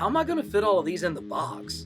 How am I going to fit all of these in the box?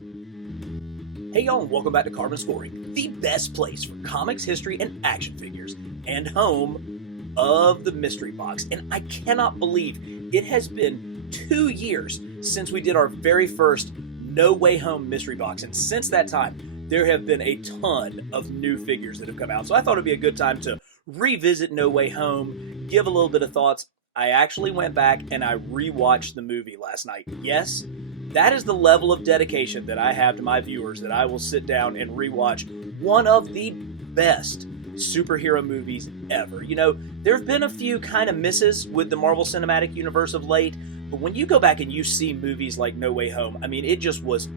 Hey y'all, and welcome back to Carbon Scoring, the best place for comics, history, and action figures, and home of the mystery box. And I cannot believe it has been 2 years since we did our very first No Way Home mystery box. And since that time, there have been a ton of new figures that have come out. So I thought it'd be a good time to revisit No Way Home, give a little bit of thoughts. I actually went back and I rewatched the movie last night. Yes, that is the level of dedication that I have to my viewers, that I will sit down and rewatch one of the best superhero movies ever. You know, there have been a few kind of misses with the Marvel Cinematic Universe of late, but when you go back and you see movies like No Way Home, I mean, it just was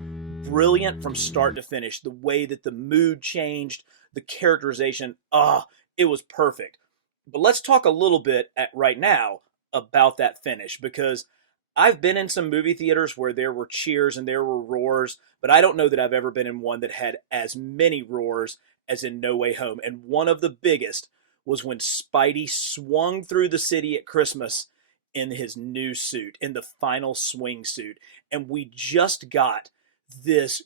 brilliant from start to finish. The way that the mood changed, the characterization, it was perfect. But let's talk a little bit right now about that finish, because I've been in some movie theaters where there were cheers and there were roars, but I don't know that I've ever been in one that had as many roars as in No Way Home. And one of the biggest was when Spidey swung through the city at Christmas in his new suit, in the final swing suit. And we just got this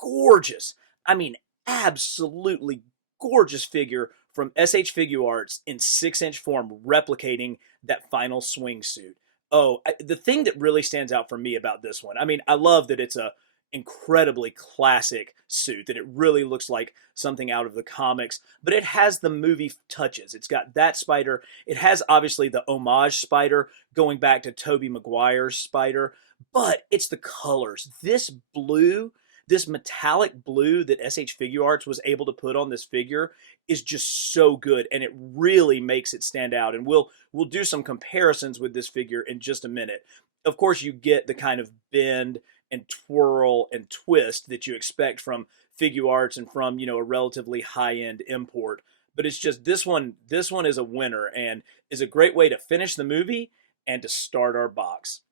gorgeous, I mean, absolutely gorgeous figure from SH Figure Arts in 6-inch form, replicating that final swing suit. The thing that really stands out for me about this one, I mean, I love that it's a incredibly classic suit, that it really looks like something out of the comics, but it has the movie touches. It's got that Spider. It has obviously the homage Spider going back to Tobey Maguire's Spider, but it's the colors. This blue, this metallic blue that SH Figure Arts was able to put on this figure is just so good, and it really makes it stand out. And we'll do some comparisons with this figure in just a minute. Of course, you get the kind of bend and twirl and twist that you expect from Figure Arts and from, you know, a relatively high-end import. But it's just this one is a winner and is a great way to finish the movie and to start our box.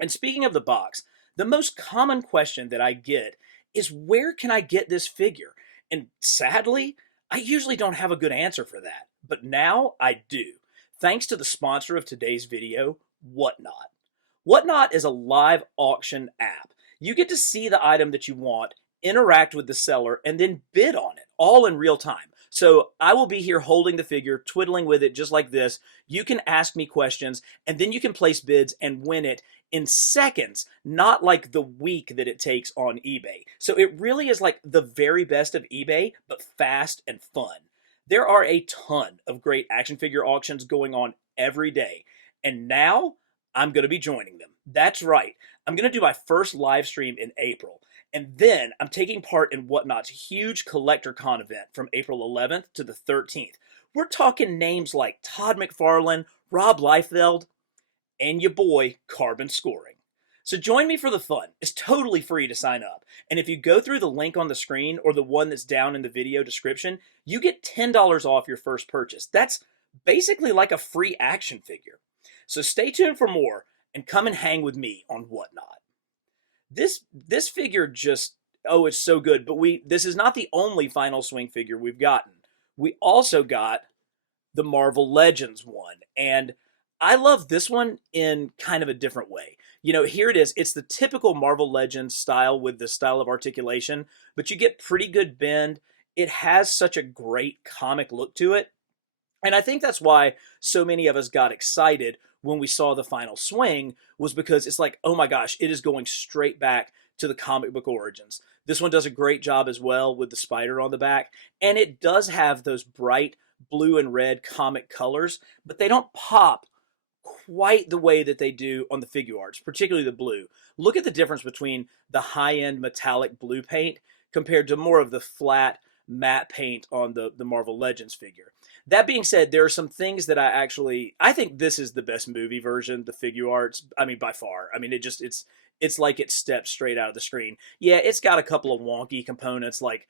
And speaking of the box, the most common question that I get is, where can I get this figure? And sadly, I usually don't have a good answer for that, but now I do. Thanks to the sponsor of today's video, Whatnot. Whatnot is a live auction app. You get to see the item that you want, interact with the seller, and then bid on it, all in real time. So I will be here holding the figure, twiddling with it just like this. You can ask me questions, and then you can place bids and win it in seconds, not like the week that it takes on eBay. So it really is like the very best of eBay, but fast and fun. There are a ton of great action figure auctions going on every day, and now I'm going to be joining them. That's right. I'm going to do my first live stream in April. And then I'm taking part in Whatnot's huge Collector Con event from April 11th to the 13th. We're talking names like Todd McFarlane, Rob Liefeld, and your boy, Carbon Scoring. So join me for the fun. It's totally free to sign up. And if you go through the link on the screen or the one that's down in the video description, you get $10 off your first purchase. That's basically like a free action figure. So stay tuned for more and come and hang with me on Whatnot. This figure just, it's so good. But this is not the only final swing figure we've gotten. We also got the Marvel Legends one. And I love this one in kind of a different way. You know, here it is. It's the typical Marvel Legends style with the style of articulation, but you get pretty good bend. It has such a great comic look to it. And I think that's why so many of us got excited when we saw the final swing, was because it's like, oh my gosh, it is going straight back to the comic book origins. This one does a great job as well with the spider on the back. And it does have those bright blue and red comic colors, but they don't pop quite the way that they do on the Figure Arts, particularly the blue. Look at the difference between the high-end metallic blue paint compared to more of the flat matte paint on the Marvel Legends figure. That being said, there are some things that I think this is the best movie version, the Figure Arts. I mean, by far. I mean, it's like it steps straight out of the screen. Yeah, it's got a couple of wonky components, like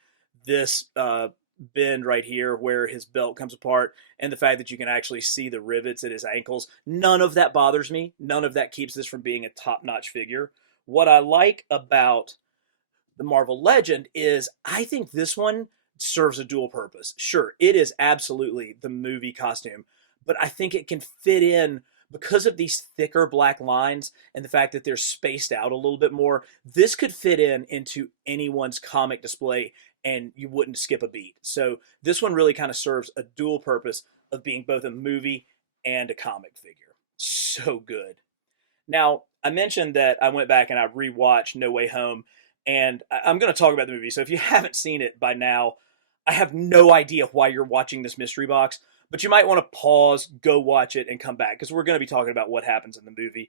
this bend right here where his belt comes apart, and the fact that you can actually see the rivets at his ankles. None of that bothers me. None of that keeps this from being a top-notch figure. What I like about the Marvel Legend is I think this one serves a dual purpose. Sure, it is absolutely the movie costume, but I think it can fit in because of these thicker black lines and the fact that they're spaced out a little bit more, this could fit into anyone's comic display and you wouldn't skip a beat. So this one really kind of serves a dual purpose of being both a movie and a comic figure. So good. Now, I mentioned that I went back and I rewatched No Way Home, and I'm going to talk about the movie. So if you haven't seen it by now, I have no idea why you're watching this mystery box, but you might want to pause, go watch it, and come back because we're going to be talking about what happens in the movie.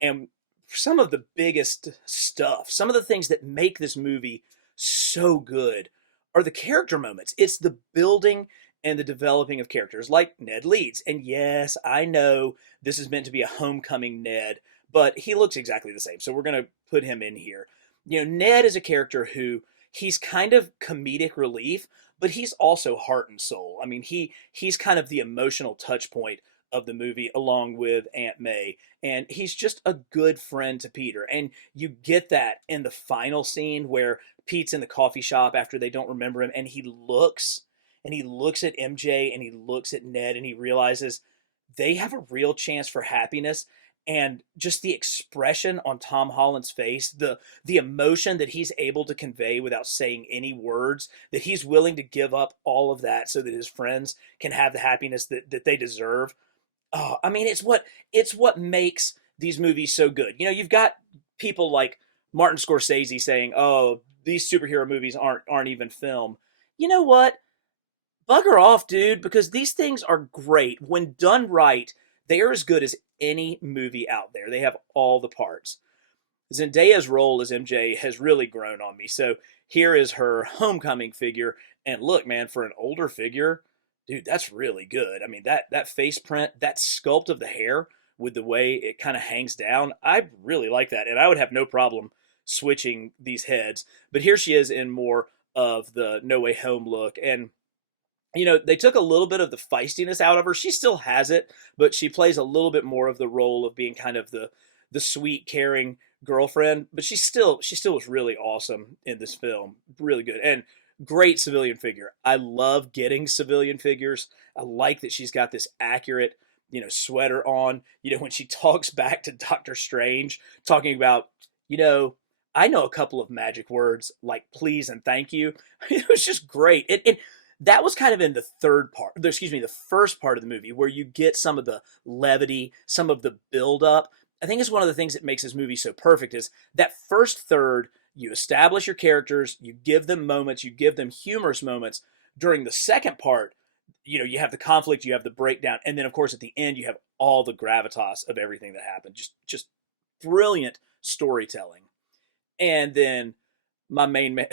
And some of the biggest stuff, some of the things that make this movie so good are the character moments. It's the building and the developing of characters like Ned Leeds. And yes, I know this is meant to be a homecoming Ned, but he looks exactly the same. So we're going to put him in here. You know, Ned is a character who he's kind of comedic relief, but he's also heart and soul. I mean, he's kind of the emotional touch point of the movie along with Aunt May, and he's just a good friend to Peter. And you get that in the final scene where Pete's in the coffee shop after they don't remember him, and he looks at MJ and he looks at Ned and he realizes they have a real chance for happiness. And just the expression on Tom Holland's face, the emotion that he's able to convey without saying any words, that he's willing to give up all of that so that his friends can have the happiness that they deserve. Oh, I mean, it's what makes these movies so good. You know, you've got people like Martin Scorsese saying, "Oh, these superhero movies aren't even film." You know what? Bugger off, dude, because these things are great. When done right, they are as good as any movie out there. They have all the parts. Zendaya's role as MJ has really grown on me. So here is her homecoming figure. And look, man, for an older figure, dude, that's really good. I mean, that face print, that sculpt of the hair with the way it kind of hangs down, I really like that. And I would have no problem switching these heads. But here she is in more of the No Way Home look. And you know, they took a little bit of the feistiness out of her. She still has it, but she plays a little bit more of the role of being kind of the sweet, caring girlfriend. But she still was really awesome in this film. Really good. And great civilian figure. I love getting civilian figures. I like that she's got this accurate, you know, sweater on. You know, when she talks back to Doctor Strange, talking about, you know, I know a couple of magic words like please and thank you. It was just great. It that was kind of in the the first part of the movie where you get some of the levity, some of the build up. I think it's one of the things that makes this movie so perfect is that first third, you establish your characters, you give them moments, you give them humorous moments. During the second part, you know, you have the conflict, you have the breakdown, and then of course at the end you have all the gravitas of everything that happened. Just brilliant storytelling. And then my main man,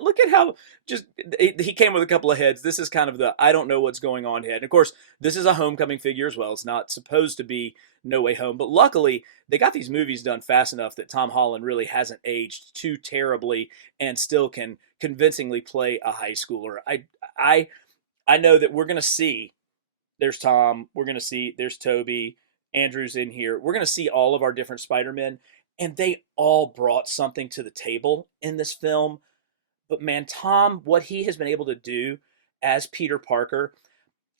look at how just he came with a couple of heads. This is kind of the I don't know what's going on head. And of course, this is a homecoming figure as well. It's not supposed to be No Way Home, but luckily they got these movies done fast enough that Tom Holland really hasn't aged too terribly and still can convincingly play a high schooler. I I know that we're gonna see. There's Tom. We're gonna see. There's Toby. Andrew's in here. We're gonna see all of our different Spider-Men, and they all brought something to the table in this film. But man, Tom, what he has been able to do as Peter Parker,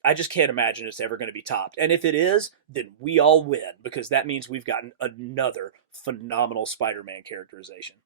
I just can't imagine it's ever going to be topped. And if it is, then we all win because that means we've gotten another phenomenal Spider-Man characterization.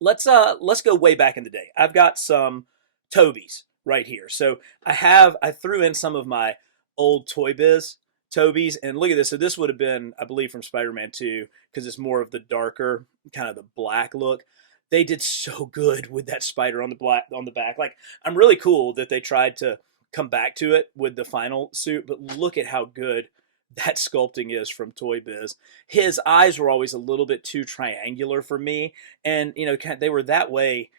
Let's go way back in the day. I've got some Tobies right here. So I threw in some of my old Toy Biz Tobies, and look at this. So this would have been, I believe, from Spider-Man 2 because it's more of the darker, kind of the black look. They did so good with that spider on the back. Like I'm really cool that they tried to come back to it with the final suit, but look at how good that sculpting is from Toy Biz. His eyes were always a little bit too triangular for me, and you know they were that way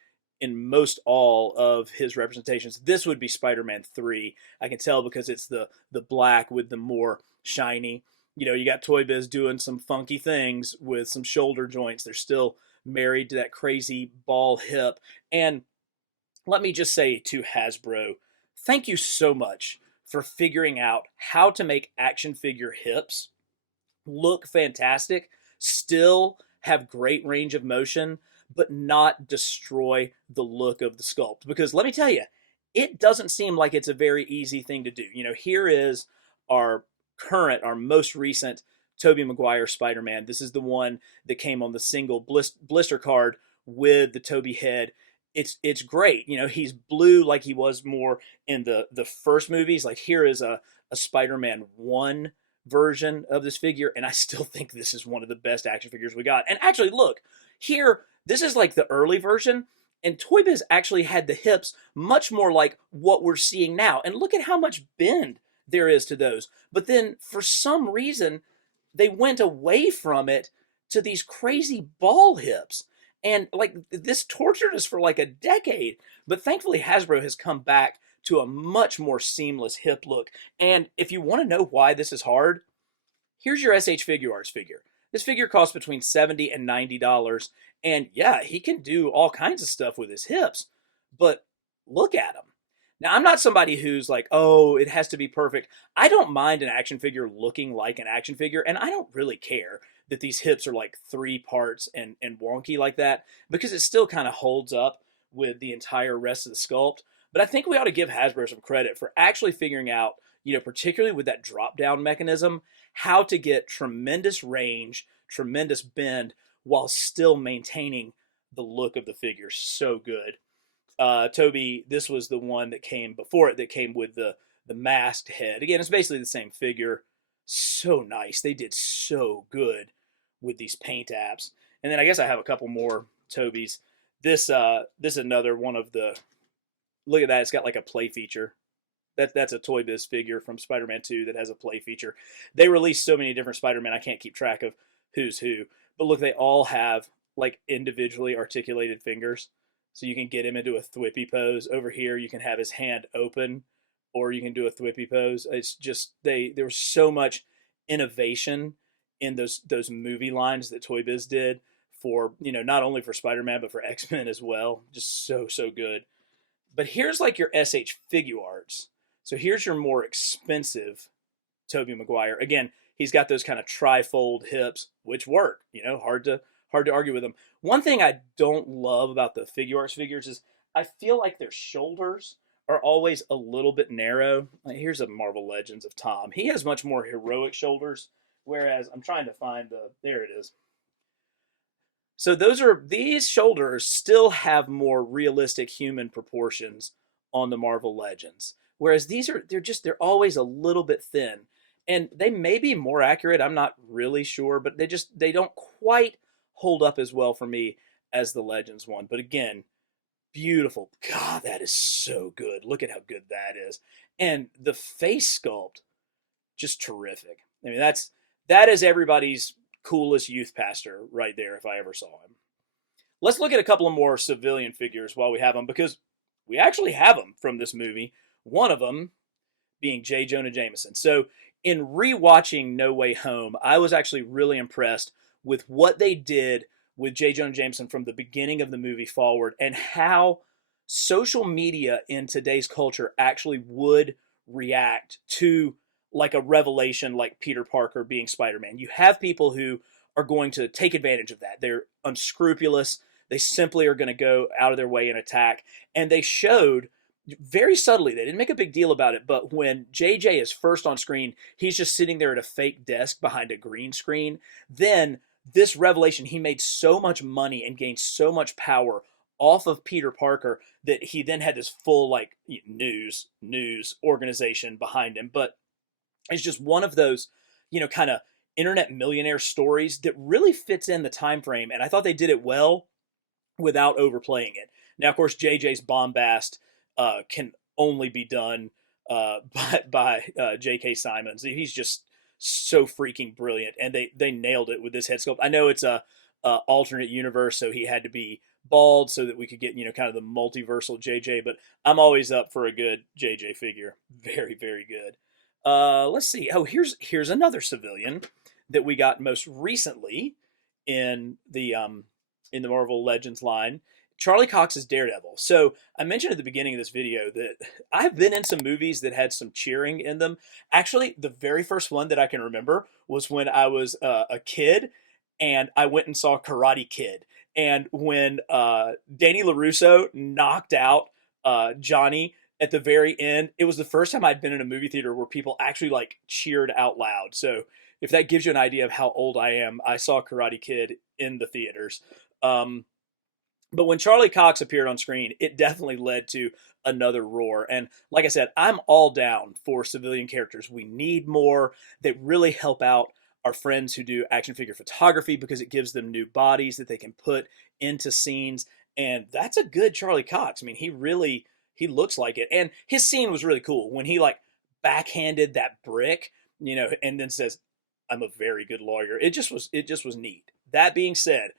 in most all of his representations. This would be Spider-Man 3. I can tell because it's the black with the more shiny. You know, you got Toy Biz doing some funky things with some shoulder joints. They're still married to that crazy ball hip. And let me just say to Hasbro, thank you so much for figuring out how to make action figure hips look fantastic, still have great range of motion, but not destroy the look of the sculpt. Because let me tell you, it doesn't seem like it's a very easy thing to do. You know, here is our current, our most recent Tobey Maguire Spider-Man. This is the one that came on the single blister card with the Tobey head. It's great. You know, he's blue like he was more in the first movies. Like here is a Spider-Man 1 version of this figure, and I still think this is one of the best action figures we got. And actually, look, here, this is like the early version, and Toy Biz actually had the hips much more like what we're seeing now. And look at how much bend there is to those. But then, for some reason, they went away from it to these crazy ball hips. And like this tortured us for like a decade. But thankfully, Hasbro has come back to a much more seamless hip look. And if you want to know why this is hard, here's your SH Figure Arts figure. This figure costs between $70 and $90. And yeah, he can do all kinds of stuff with his hips. But look at him. Now, I'm not somebody who's like, oh, it has to be perfect. I don't mind an action figure looking like an action figure, and I don't really care that these hips are like 3 parts and wonky like that, because it still kind of holds up with the entire rest of the sculpt. But I think we ought to give Hasbro some credit for actually figuring out, you know, particularly with that drop-down mechanism, how to get tremendous range, tremendous bend, while still maintaining the look of the figure. So good. Tobey, this was the one that came before it, that came with the masked head. Again, it's basically the same figure. So nice. They did so good with these paint apps. And then I guess I have a couple more Tobeys. This is another one of the, look at that, it's got like a play feature. That's a Toy Biz figure from Spider-Man 2 that has a play feature. They released so many different Spider-Man, I can't keep track of who's who. But look, they all have like individually articulated fingers. So you can get him into a thwippy pose. Over here, you can have his hand open, or you can do a thwippy pose. It's just, there was so much innovation in those movie lines that Toy Biz did for, you know, not only for Spider-Man, but for X-Men as well. Just so good. But here's like your SH Figure Arts. So here's your more expensive Tobey Maguire. Again, he's got those kind of tri-fold hips, which work, you know, hard to argue with them. One thing I don't love about the Figure Arts figures is I feel like their shoulders are always a little bit narrow. Here's a Marvel Legends of Tom. He has much more heroic shoulders, whereas I'm trying to find there it is. So these shoulders still have more realistic human proportions on the Marvel Legends, whereas they're always a little bit thin. And they may be more accurate, I'm not really sure, but they don't quite hold up as well for me as the Legends one. But again, beautiful. God, that is so good. Look at how good that is. And the face sculpt, just terrific. I mean, that is everybody's coolest youth pastor right there, if I ever saw him. Let's look at a couple of more civilian figures while we have them, because we actually have them from this movie. One of them being J. Jonah Jameson. So in rewatching No Way Home, I was actually really impressed with what they did with J. Jonah Jameson from the beginning of the movie forward, and how social media in today's culture actually would react to like a revelation like Peter Parker being Spider-Man. You have people who are going to take advantage of that. They're unscrupulous. They simply are going to go out of their way and attack. And they showed very subtly, they didn't make a big deal about it, but when JJ is first on screen, he's just sitting there at a fake desk behind a green screen. Then this revelation, he made so much money and gained so much power off of Peter Parker that he then had this full like news organization behind him. But it's just one of those, you know, kind of internet millionaire stories that really fits in the time frame. And I thought they did it well without overplaying it. Now, of course, JJ's bombast can only be done by J.K. Simmons. He's just so freaking brilliant, and they nailed it with this head sculpt. I know it's a alternate universe, so he had to be bald so that we could get, you know, kind of the multiversal JJ, but I'm always up for a good JJ figure. Very, very good. Let's see. Oh, here's another civilian that we got most recently in the Marvel Legends line. Charlie Cox's Daredevil. So I mentioned at the beginning of this video that I've been in some movies that had some cheering in them. Actually, the very first one that I can remember was when I was a kid, and I went and saw Karate Kid. And when Danny LaRusso knocked out Johnny at the very end, it was the first time I'd been in a movie theater where people actually like cheered out loud. So if that gives you an idea of how old I am, I saw Karate Kid in the theaters. Um, but when Charlie Cox appeared on screen, it definitely led to another roar. And like I said, I'm all down for civilian characters. We need more that really help out our friends who do action figure photography because it gives them new bodies that they can put into scenes. And that's a good Charlie Cox. I mean, he looks like it. And his scene was really cool when he like backhanded that brick, and then says, "I'm a very good lawyer." It just was neat. That being said,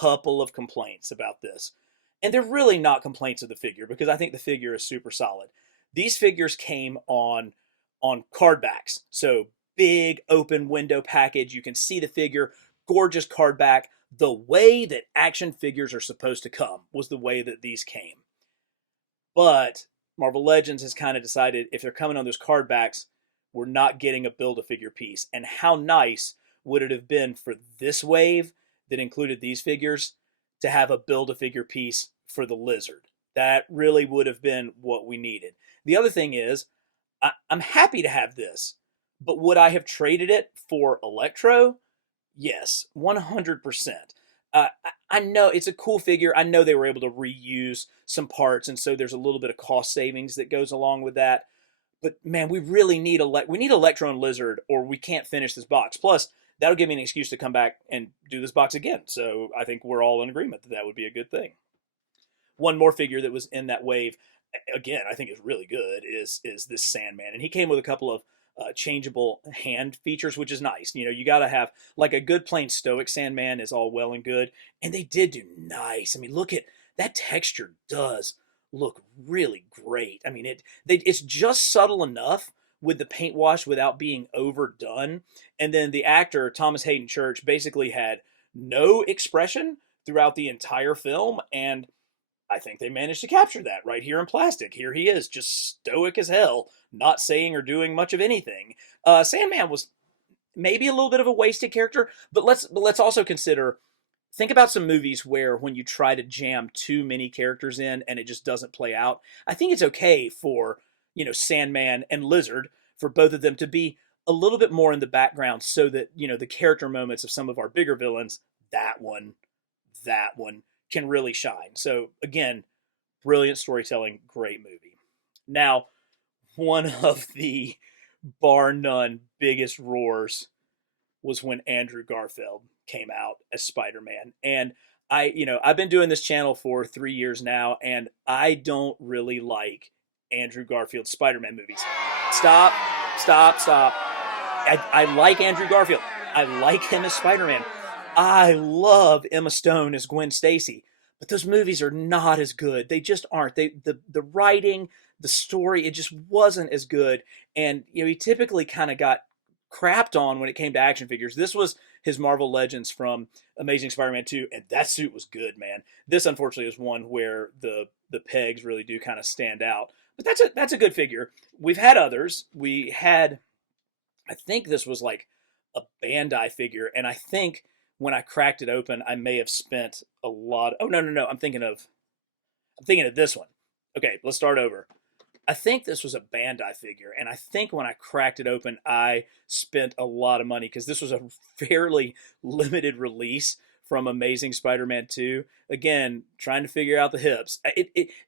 couple of complaints about this. And they're really not complaints of the figure because I think the figure is super solid. These figures came on card backs. So big open window package. You can see the figure, gorgeous card back. The way that action figures are supposed to come was the way that these came. But Marvel Legends has kind of decided if they're coming on those card backs, we're not getting a Build-A-Figure piece. And how nice would it have been for this wave that included these figures to have a Build-A-Figure piece for the Lizard? That really would have been what we needed. The other thing is, I'm happy to have this, but would I have traded it for Electro? Yes, 100%. I know it's a cool figure. I know they were able to reuse some parts, and so there's a little bit of cost savings that goes along with that. But man, we really need we need Electro and Lizard, or we can't finish this box. Plus, that'll give me an excuse to come back and do this box again. So I think we're all in agreement that that would be a good thing. One more figure that was in that wave, again, I think is really good, is this Sandman, and he came with a couple of changeable hand features, which is nice. You got to have like a good plain stoic Sandman is all well and good, and they did do nice. I mean, look at that texture does look really great. I mean, it's just subtle enough with the paint wash without being overdone. And then the actor Thomas Hayden Church basically had no expression throughout the entire film, and I think they managed to capture that right here in plastic. Here he is, just stoic as hell, not saying or doing much of anything. Sandman was maybe a little bit of a wasted character, but let's also consider. Think about some movies where when you try to jam too many characters in and it just doesn't play out. I think it's okay for Sandman and Lizard, for both of them to be a little bit more in the background so that the character moments of some of our bigger villains, that one can really shine. So again, brilliant storytelling, great movie. Now, one of the bar none biggest roars was when Andrew Garfield came out as Spider-Man. And I've been doing this channel for 3 years now, and I don't really like Andrew Garfield's Spider-Man movies. Stop, stop, stop. I like Andrew Garfield. I like him as Spider-Man. I love Emma Stone as Gwen Stacy, but those movies are not as good. They just aren't. The writing, the story, it just wasn't as good. And he typically kind of got crapped on when it came to action figures. This was his Marvel Legends from Amazing Spider-Man 2, and that suit was good, man. This unfortunately is one where the pegs really do kind of stand out. But that's a good figure. We've had others. We had, I think this was like a Bandai figure, and I think when I cracked it open, I may have spent a lot. Oh no! I'm thinking of this one. Okay, let's start over. I think this was a Bandai figure, and I think when I cracked it open, I spent a lot of money because this was a fairly limited release from Amazing Spider-Man 2. Again, trying to figure out the hips.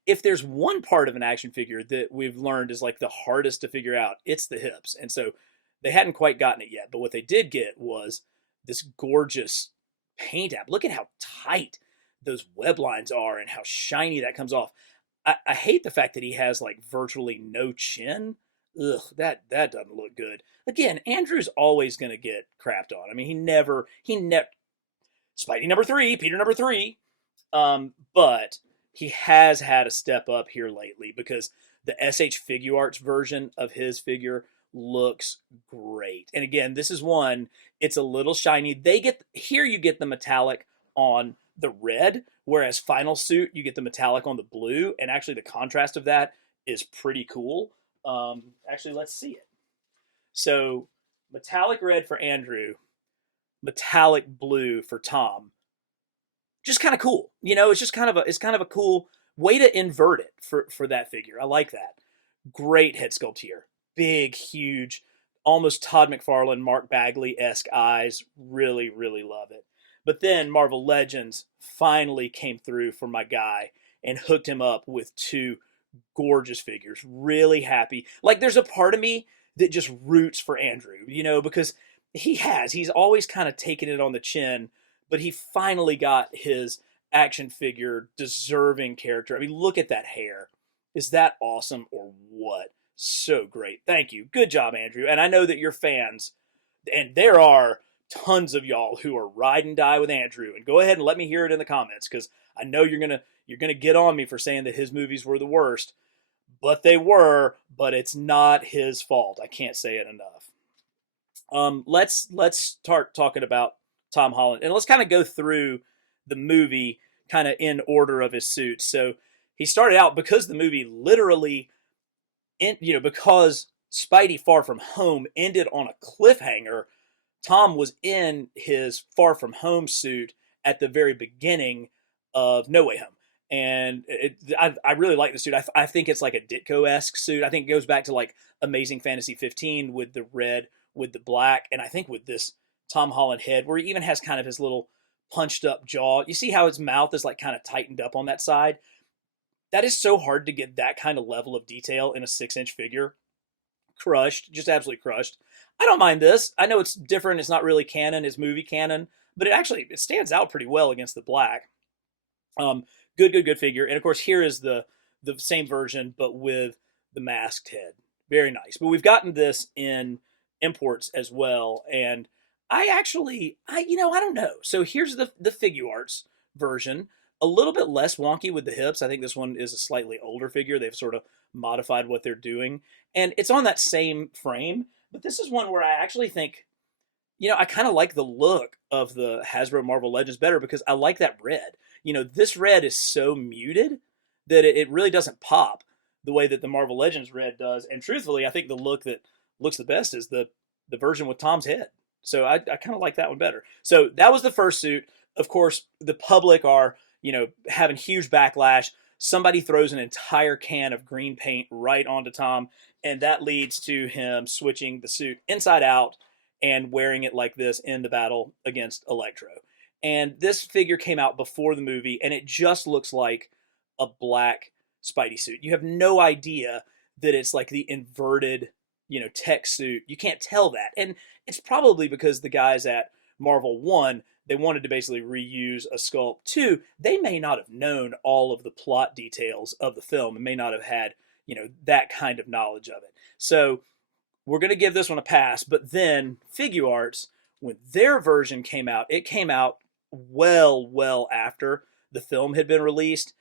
If there's one part of an action figure that we've learned is like the hardest to figure out, it's the hips. And so they hadn't quite gotten it yet, but what they did get was this gorgeous paint app. Look at how tight those web lines are and how shiny that comes off. I hate the fact that he has like virtually no chin. Ugh, that doesn't look good. Again, Andrew's always going to get crapped on. I mean, he never, Spidey number 3, Peter number 3. But he has had a step up here lately because the SH Figuarts version of his figure looks great. And again, this is one, it's a little shiny. You get the metallic on the red, whereas Final Suit, you get the metallic on the blue. And actually the contrast of that is pretty cool. Actually, let's see it. So metallic red for Andrew, metallic blue for Tom. Just kind of cool. It's just kind of a cool way to invert it for that figure. I like that. Great head sculpt here. Big, huge, almost Todd McFarlane, Mark Bagley-esque eyes. Really, really love it. But then Marvel Legends finally came through for my guy and hooked him up with two gorgeous figures. Really happy. Like, there's a part of me that just roots for Andrew, because he's always kind of taken it on the chin, but he finally got his action figure deserving character. I mean, look at that hair. Is that awesome or what? So great. Thank you. Good job, Andrew. And I know that you're fans, and there are tons of y'all who are ride and die with Andrew. And go ahead and let me hear it in the comments, because I know you're gonna get on me for saying that his movies were the worst, but they were. But it's not his fault. I can't say it enough. Let's start talking about Tom Holland, and let's kind of go through the movie kind of in order of his suits. So he started out, because the movie literally, because Spidey Far From Home ended on a cliffhanger. Tom was in his Far From Home suit at the very beginning of No Way Home. And I really like the suit. I think it's like a Ditko-esque suit. I think it goes back to like Amazing Fantasy 15 with the red, with the black, and I think with this Tom Holland head, where he even has kind of his little punched up jaw. You see how his mouth is like kind of tightened up on that side? That is so hard to get that kind of level of detail in a 6-inch figure. Crushed, just absolutely crushed. I don't mind this. I know it's different. It's not really canon. It's movie canon, but it stands out pretty well against the black. Good figure. And of course, here is the same version, but with the masked head. Very nice. But we've gotten this in imports as well, and I don't know. So here's the Figuarts version. A little bit less wonky with the hips. I think this one is a slightly older figure. They've sort of modified what they're doing, and it's on that same frame. But this is one where I actually think, I kind of like the look of the Hasbro Marvel Legends better, because I like that red. This red is so muted that it really doesn't pop the way that the Marvel Legends red does. And truthfully, I think the look that looks the best is the version with Tom's head. So I kind of like that one better. So that was the first suit. Of course, the public are, having huge backlash. Somebody throws an entire can of green paint right onto Tom, and that leads to him switching the suit inside out and wearing it like this in the battle against Electro. And this figure came out before the movie, and it just looks like a black Spidey suit. You have no idea that it's like the inverted, tech suit. You can't tell that. And it's probably because the guys at Marvel 1, they wanted to basically reuse a sculpt. 2, they may not have known all of the plot details of the film and may not have had, that kind of knowledge of it. So we're going to give this one a pass. But then Figuarts, when their version came out, it came out well after the film had been released,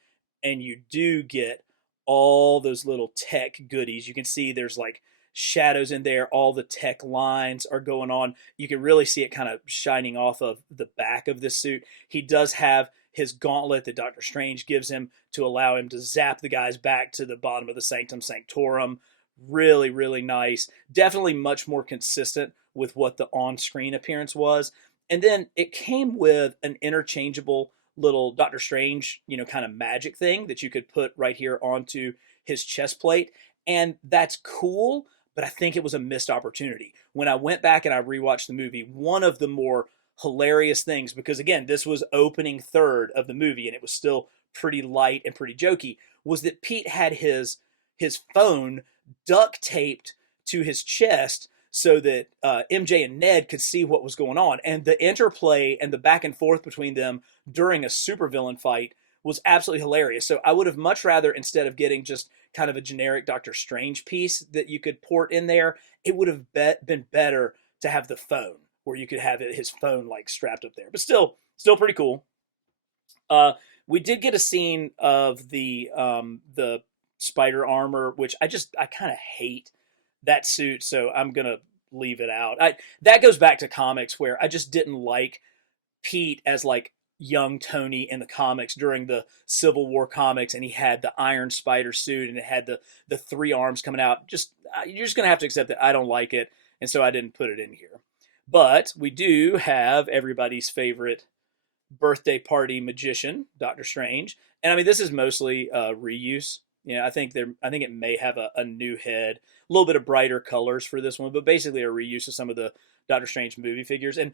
and you do get all those little tech goodies. You can see there's like shadows in there. All the tech lines are going on. You can really see it kind of shining off of the back of this suit. He does have his gauntlet that Doctor Strange gives him to allow him to zap the guys back to the bottom of the Sanctum Sanctorum. Really, really nice. Definitely much more consistent with what the on-screen appearance was. And then it came with an interchangeable little Doctor Strange, kind of magic thing that you could put right here onto his chest plate. And that's cool, but I think it was a missed opportunity. When I went back and I rewatched the movie, one of the more hilarious things, because again, this was opening third of the movie and it was still pretty light and pretty jokey, was that Pete had his phone duct taped to his chest so that MJ and Ned could see what was going on. And the interplay and the back and forth between them during a supervillain fight was absolutely hilarious. So I would have much rather, instead of getting just kind of a generic Doctor Strange piece that you could port in there, it would have been better to have the phone, where you could have his phone like strapped up there. But still pretty cool. We did get a scene of the spider armor, which I kind of hate that suit, so I'm gonna leave it out. That goes back to comics, where I just didn't like Pete as like young Tony in the comics during the Civil War comics, and he had the Iron Spider suit and it had the 3 arms coming out. You're just gonna have to accept that I don't like it, and so I didn't put it in here. But we do have everybody's favorite birthday party magician, Doctor Strange. And I mean, this is mostly reuse. I think it may have a new head, a little bit of brighter colors for this one, but basically a reuse of some of the Doctor Strange movie figures. And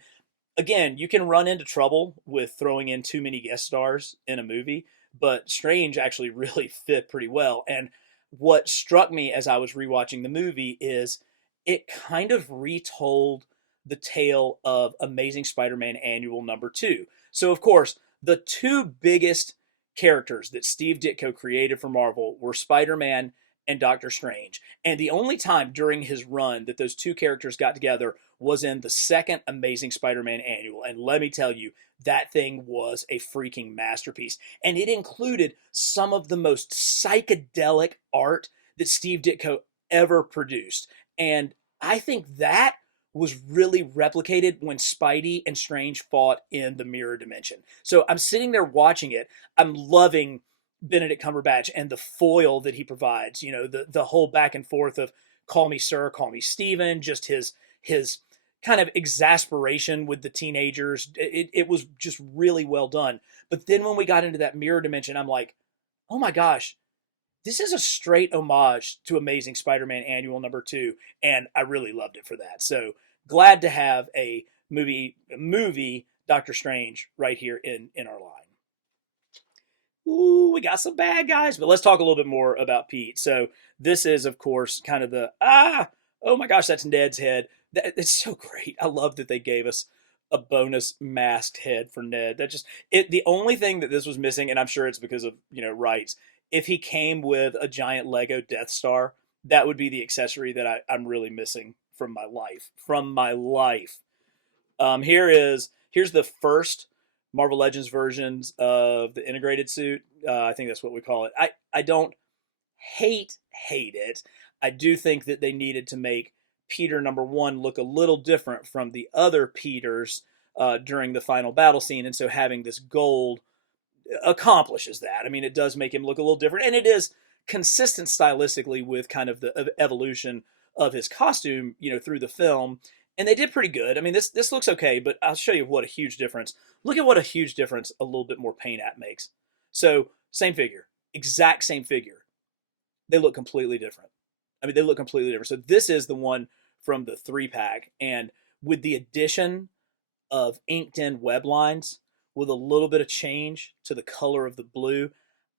again, you can run into trouble with throwing in too many guest stars in a movie, but Strange actually really fit pretty well. And what struck me as I was rewatching the movie is it kind of retold the tale of Amazing Spider-Man Annual #2. So of course, the two biggest characters that Steve Ditko created for Marvel were Spider-Man and Doctor Strange. And the only time during his run that those two characters got together was in the second Amazing Spider-Man Annual. And let me tell you, that thing was a freaking masterpiece. And it included some of the most psychedelic art that Steve Ditko ever produced. And I think that was really replicated when Spidey and Strange fought in the mirror dimension. So I'm sitting there watching it. I'm loving Benedict Cumberbatch and the foil that he provides. The whole back and forth of call me sir, call me Steven, just his kind of exasperation with the teenagers. It was just really well done. But then when we got into that mirror dimension, I'm like, oh my gosh, this is a straight homage to Amazing Spider-Man Annual #2, and I really loved it for that. So glad to have a movie Doctor Strange right here in our line. Ooh, we got some bad guys, but let's talk a little bit more about Pete. So this is, of course, kind of oh my gosh, that's Ned's head. It's so great. I love that they gave us a bonus masked head for Ned. The only thing that this was missing, and I'm sure it's because of rights. If he came with a giant Lego Death Star, that would be the accessory that I'm really missing from my life. Here's the first Marvel Legends versions of the integrated suit. I think that's what we call it. I don't hate it. I do think that they needed to make Peter #1 look a little different from the other Peters during the final battle scene, and so having this gold accomplishes that. I mean, it does make him look a little different, and it is consistent stylistically with kind of the evolution of his costume, through the film. And they did pretty good. I mean, this looks okay, but I'll show you what a huge difference. Look at what a huge difference a little bit more paint app makes. So, same figure, exact same figure. They look completely different. I mean, they look completely different. So this is the one from the 3-pack, and with the addition of inked in web lines, with a little bit of change to the color of the blue,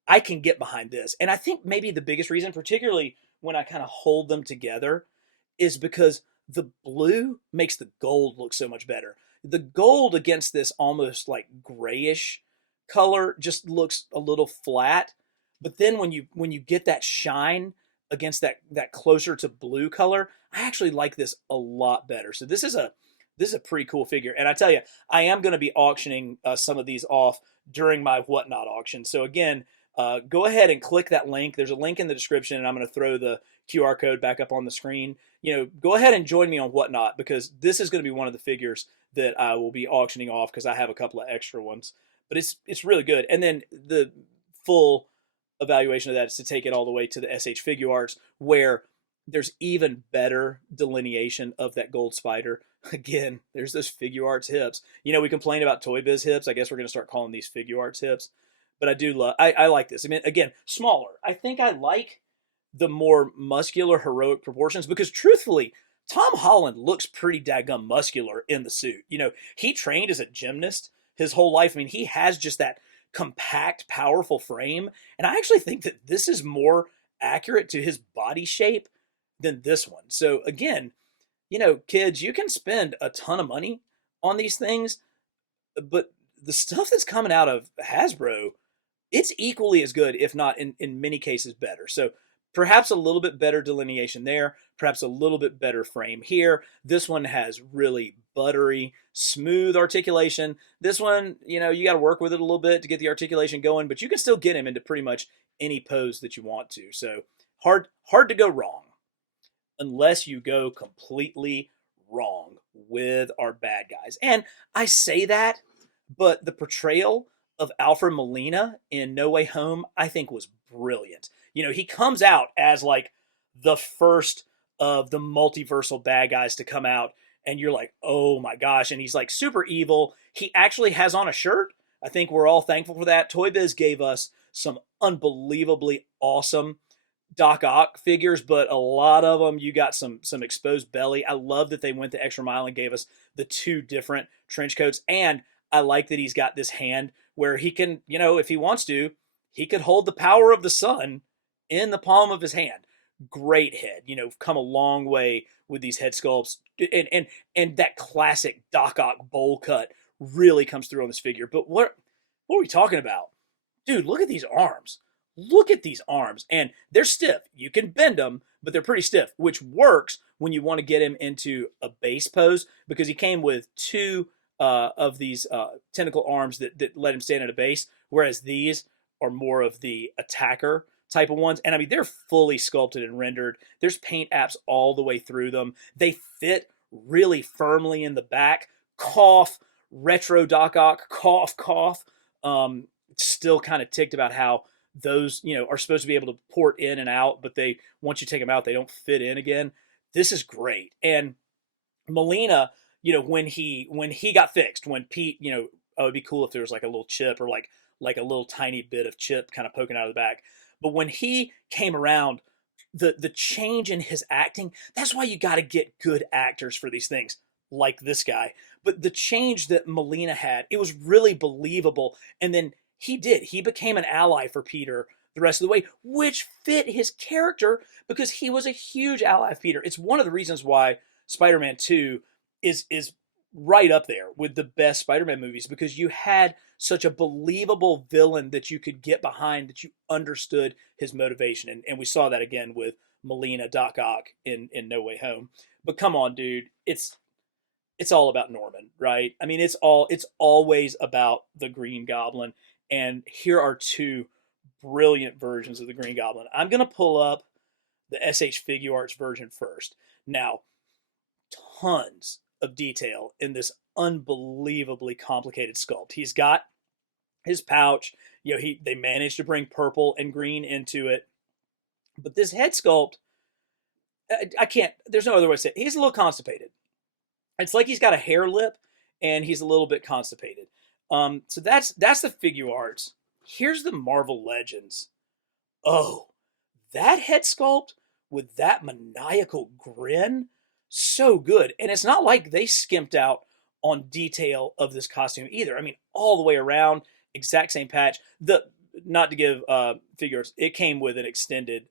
I can get behind this. And I think maybe the biggest reason, particularly when I kind of hold them together, is because the blue makes the gold look so much better. The gold against this almost like grayish color just looks a little flat. But then when you get that shine against that closer to blue color, I actually like this a lot better. So this is a pretty cool figure. And I tell you, I am going to be auctioning some of these off during my Whatnot auction. So again, go ahead and click that link. There's a link in the description, and I'm going to throw the QR code back up on the screen. Go ahead and join me on Whatnot, because this is going to be one of the figures that I will be auctioning off, because I have a couple of extra ones. But it's really good. And then the full evaluation of that is to take it all the way to the SH Figure Arts, where there's even better delineation of that gold spider. Again, there's those Figure Arts hips. We complain about Toy Biz hips. I guess we're going to start calling these Figure Arts hips. But I like this. I mean, again, smaller. I think I like the more muscular, heroic proportions, because truthfully, Tom Holland looks pretty daggum muscular in the suit. He trained as a gymnast his whole life. I mean, he has just that compact, powerful frame. And I actually think that this is more accurate to his body shape than this one. So again, kids, you can spend a ton of money on these things, but the stuff that's coming out of Hasbro, it's equally as good, if not in many cases better. So perhaps a little bit better delineation there, perhaps a little bit better frame here. This one has really buttery, smooth articulation. This one, you got to work with it a little bit to get the articulation going, but you can still get him into pretty much any pose that you want to. So hard to go wrong, unless you go completely wrong with our bad guys. And I say that, but the portrayal of Alfred Molina in No Way Home, I think, was brilliant. He comes out as like the first of the multiversal bad guys to come out, and you're like, oh my gosh. And he's like super evil. He actually has on a shirt, I think we're all thankful for that. Toy Biz gave us some unbelievably awesome Doc Ock figures, but a lot of them you got some exposed belly. I love that they went the extra mile and gave us the two different trench coats, and I like that he's got this hand where he can, if he wants to, he could hold the power of the sun in the palm of his hand. Great head, come a long way with these head sculpts, and that classic Doc Ock bowl cut really comes through on this figure. But what are we talking about? Dude, look at these arms. Look at these arms. And they're stiff. You can bend them, but they're pretty stiff, which works when you want to get him into a base pose, because he came with two of these tentacle arms that let him stand at a base, whereas these are more of the attacker type of ones. And I mean, they're fully sculpted and rendered. There's paint apps all the way through them. They fit really firmly in the back. Cough, retro Doc Ock, cough, cough. Still kind of ticked about how those, are supposed to be able to port in and out, but once you take them out, they don't fit in again. This is great. And Molina, when he got fixed, when Pete, oh, it'd be cool if there was like a little chip or like a little tiny bit of chip kind of poking out of the back. But when he came around, the change in his acting, that's why you got to get good actors for these things, like this guy. But the change that Molina had, it was really believable. And then he became an ally for Peter the rest of the way, which fit his character because he was a huge ally of Peter. It's one of the reasons why Spider-Man 2 is right up there with the best Spider-Man movies, because you had such a believable villain that you could get behind, that you understood his motivation. And we saw that again with Molina, Doc Ock in No Way Home. But come on, dude, it's all about Norman, right? I mean, it's always about the Green Goblin. And here are two brilliant versions of the Green Goblin. I'm going to pull up the SH Figuarts version first. Now, tons of detail in this unbelievably complicated sculpt. He's got his pouch. They managed to bring purple and green into it. But this head sculpt, I can't, there's no other way to say it. He's a little constipated. It's like he's got a hair lip and he's a little bit constipated. So that's the Figuarts. Here's the Marvel Legends. Oh, that head sculpt with that maniacal grin, so good. And it's not like they skimped out on detail of this costume either. I mean, all the way around, exact same patch. Not to give Figuarts, it came with an extended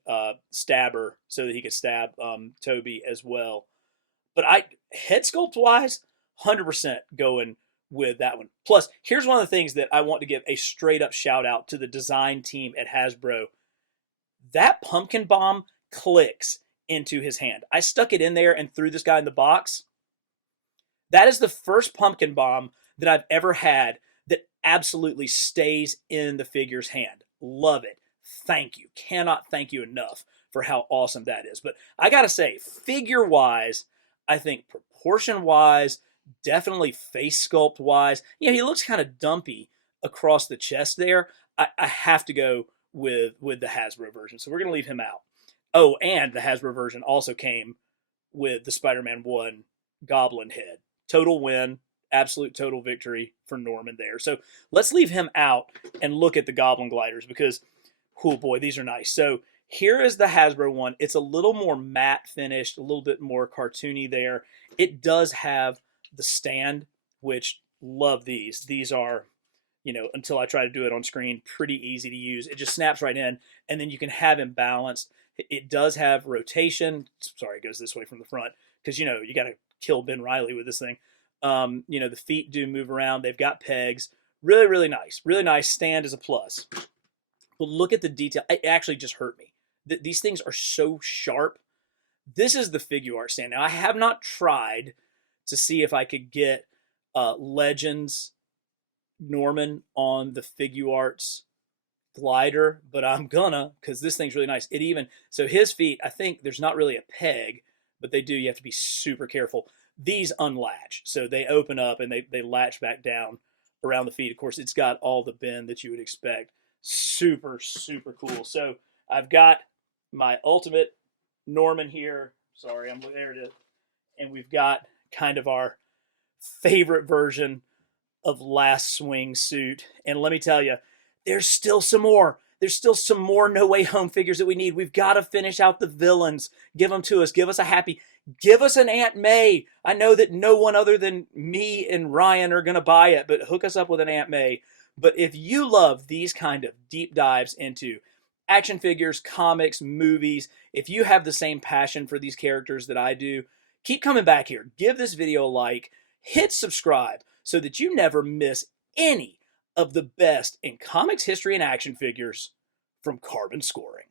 stabber so that he could stab Toby as well. But head sculpt wise, 100% going with that one. Plus, here's one of the things that I want to give a straight up shout out to the design team at Hasbro. That pumpkin bomb clicks into his hand. I stuck it in there and threw this guy in the box. That is the first pumpkin bomb that I've ever had that absolutely stays in the figure's hand. Love it. Thank you. Cannot thank you enough for how awesome that is. But I gotta say, figure wise, I think proportion wise, definitely face sculpt wise, he looks kind of dumpy across the chest there. I have to go with the Hasbro version. So we're going to leave him out. Oh, and the Hasbro version also came with the Spider-Man 1 Goblin head. Total win, absolute total victory for Norman there. So let's leave him out and look at the Goblin gliders because, oh boy, these are nice. So here is the Hasbro one. It's a little more matte finished, a little bit more cartoony there. It does have the stand, which love these. These are, until I try to do it on screen, pretty easy to use. It just snaps right in, and then you can have him balanced. It does have rotation. Sorry, it goes this way from the front because, you got to kill Ben Reilly with this thing. The feet do move around. They've got pegs. Really, really nice. Really nice. Stand is a plus. But look at the detail. It actually just hurt me. These things are so sharp. This is the Figuart stand. Now, I have not tried to see if I could get Legends Norman on the Figuarts glider, but I'm gonna, because this thing's really nice. So his feet, I think there's not really a peg, but you have to be super careful. These unlatch, so they open up and they latch back down around the feet. Of course, it's got all the bend that you would expect. Super, super cool. So I've got my ultimate Norman here. Sorry, there it is. And we've got kind of our favorite version of Last Swing suit. And let me tell you, there's still some more. There's still some more No Way Home figures that we need. We've got to finish out the villains. Give them to us. Give us a Happy. Give us an Aunt May. I know that no one other than me and Ryan are going to buy it, but hook us up with an Aunt May. But if you love these kind of deep dives into action figures, comics, movies, if you have the same passion for these characters that I do, keep coming back here. Give this video a like. Hit subscribe so that you never miss any of the best in comics history and action figures from Carbon Scoring.